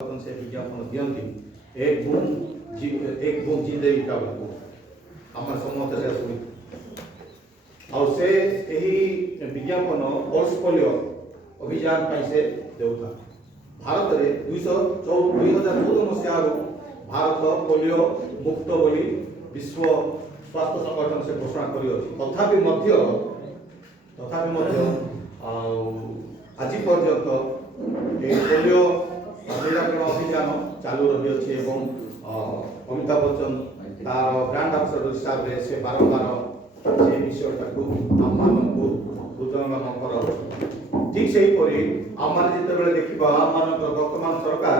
से विज्ञापन दियंती एक बुक जी देवी का बुक आम समस्त से सुनी और से यही विज्ञापन पल्स पोलियो अभियान से देउता भारत में 2014 मसीह भारत पोलियो मुक्त बोली विश्व स्वास्थ्य संगठन से घोषणा करी तथापि आज पर्यंत पोलियो निराकरण अभियान चालू रही है। अमिताभ बच्चन तार ब्रांड एम्बेसडर हिसाब से बारंबार से विषयटा आम मानू हृदयंगन कर ठीक से आम मैंने जिते देखा आम मान वर्तमान सरकार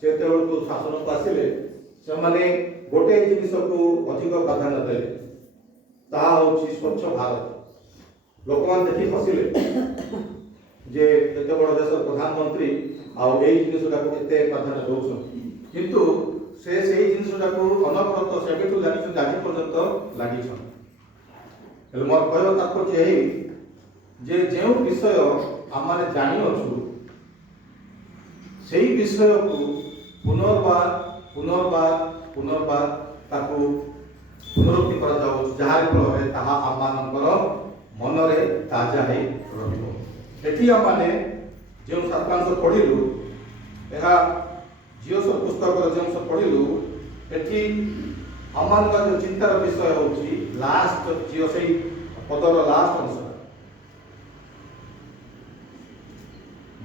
से शासन को आसिले से गोटे जिन को अधिक प्राधान्य देले ताकि स्वच्छ भारत लोक मैंने देखी फसिले जे एत बड़ देश प्रधानमंत्री जिनटा को प्राधान्य दौर किंतु से जिनटा को अनवरत से लगी आज पर्यंत लगी मोर कह तात्पर्य जे जो विषय आम मैंने जानी से विषय को पुनर्बार पुनर्बार पुनर्बार पुनरुक्ति कर जहार फल आम मान मनरे ताजा रही आम मैंने जो सातांश पढ़िलु यह जीओस पुस्तक जो पढ़िलु ये आम मान जो चिंतार विषय हूँ लास्ट जीओ से पदर लास्ट अंश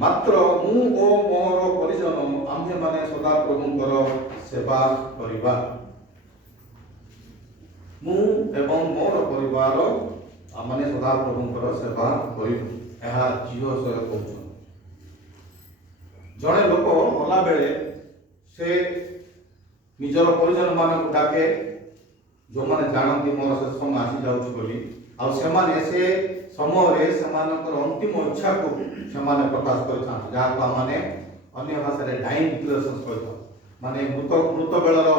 मात्र मु ओ मोर परिजन आम्भे माने सदा प्रभुंकर सेवा करिबा मु एवं मोर परिवार आमने सदा प्रभुंकर सेवा करिबु एहा जीव सय कहउछ जणे लोक होला बेले से निजर परिजन मान डाके जो माने जानती मोर से समय आसी जाउछ बोली आ से समय अंतिम इच्छा को प्रकाश कर जहाँ को आम अन्य भाषा डाइंग डिक्लेरेशन कही माने मृत बेलर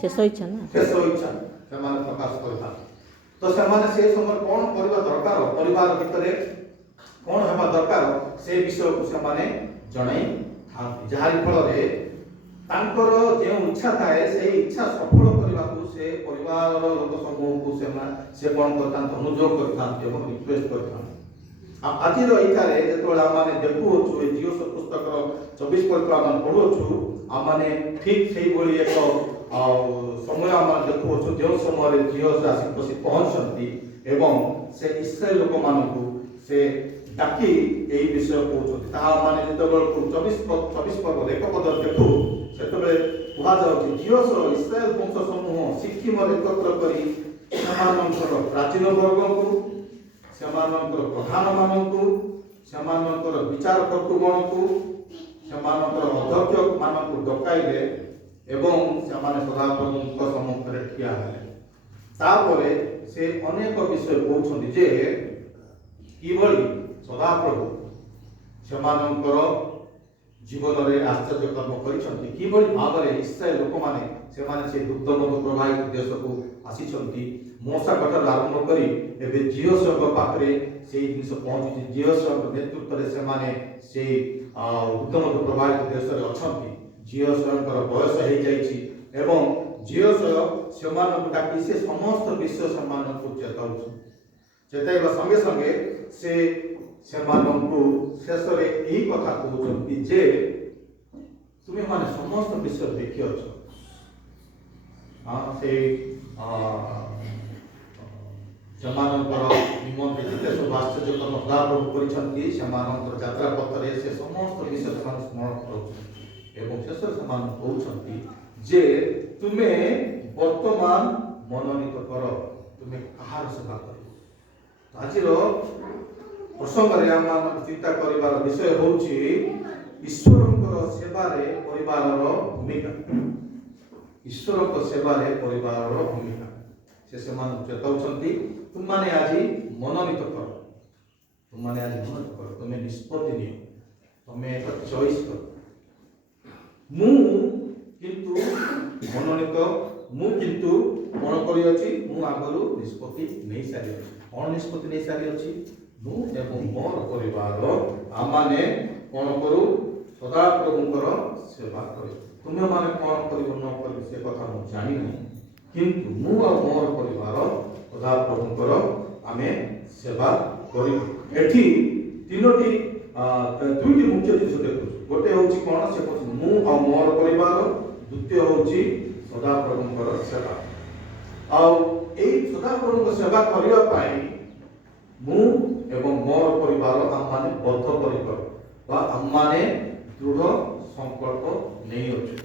शेष इच्छा प्रकाश कर तो से समय कौन करबा दरकार परिवार भितर कौन हेबा दरकार से विषय को से जणाई थांती जहारी फल तांकर जो इच्छा थाए से इच्छा सफल करने को से परिवार लोक समूह को से कौन करता अनुरोध करते रिक्वेस्ट करते आज जो आम देखुचु जीओस पुस्तक 24 आम पढ़ुचु आम ठीक से एक समय आम देखुचु जो समय जीओस आसी पशि पहुँचती एवं से इस्राएल लोक मानू से डाकी यही विषय कहते माने जो 24 पर्व एक पद देखु से जीओस इस्राएल वंश समूह सिक्किम एकत्र कर प्राचीन वर्ग को प्रधान मानक विचारकर्तुगण को अध्यक्ष मान डकाइले एवं सदाप्रभु सम्मुख में ठिया हेले से अनेक विषय कहते जे किभली सदाप्रभु से जीवन में आश्चर्य कर्म कर भाव में इस्राएल लोक मैंने दुग्ध मधु प्रवाहित देश को आसी मौसा कठार आरंभ कर जीओस पाखे से जिन पहुँची जीओस नेतृत्व से दुग्ध मधु प्रवाहित देश में अच्छा जीओस बयस हो जाए जीओस से डाकी से समस्त विश्व से चेताइबा संगे संगे से शेष यही कथा कहते जे तुम्हें माने समस्त विषय देखी अच्छ निमंत्रे जिते सब आश्चर्य कर्म सदाप्रभु कर यात्रा पथरे से समस्त विषय स्मरण कर शेष कहते जे तुम्हें वर्तमान मनोनीत कर तुम्हें कहार सेवा कर आज प्रसंग आम चिंता कर विषय हूँ ईश्वर सेवार परिवार भूमिका ईश्वर सेवार परिवार भूमिका से चेताउछंती तुम माने आज मनोनीत कर तुम्हें निष्पत्ति नियो तुम्हें एक चॉइस कर मु किंतु मनोनीत मु किंतु कौन करी अछि मु आगरु निष्पत्ति नहीं सारी अछि कौन निष्पत्ति नहीं सारी अछि ମୁଁ ଏବଂ ମୋର ପରିବାର ଆମମାନେ କ'ଣ କରୁ ସଦାପ୍ରଭୁଙ୍କର ସେବା କରୁ। ତୁମେମାନେ କ'ଣ କରିବ ନ କରିବ ସେ କଥା ମୁଁ ଜାଣିନାହିଁ, କିନ୍ତୁ ମୁଁ ଆଉ ମୋର ପରିବାର ସଦାପ୍ରଭୁଙ୍କର ଆମେ ସେବା କରିବୁ। ଏଠି ଦୁଇଟି ମୁଖ୍ୟ ଜିନିଷ ଦେଖୁଛୁ। ଗୋଟେ ହେଉଛି କ'ଣ, ସେ କହୁଛି ମୁଁ ଆଉ ମୋର ପରିବାର, ଦ୍ୱିତୀୟ ହେଉଛି ସଦାପ୍ରଭୁଙ୍କର ସେବା। ଆଉ ଏଇ ସଦାପ୍ରଭୁଙ୍କ ସେବା କରିବା ପାଇଁ ମୁଁ ଏବଂ ମୋର ପରିବାର ଆମମାନେ ବଦ୍ଧପରିକର ବା ଆମମାନେ ଦୃଢ଼ ସଂକଳ୍ପ ନେଇଅଛୁ।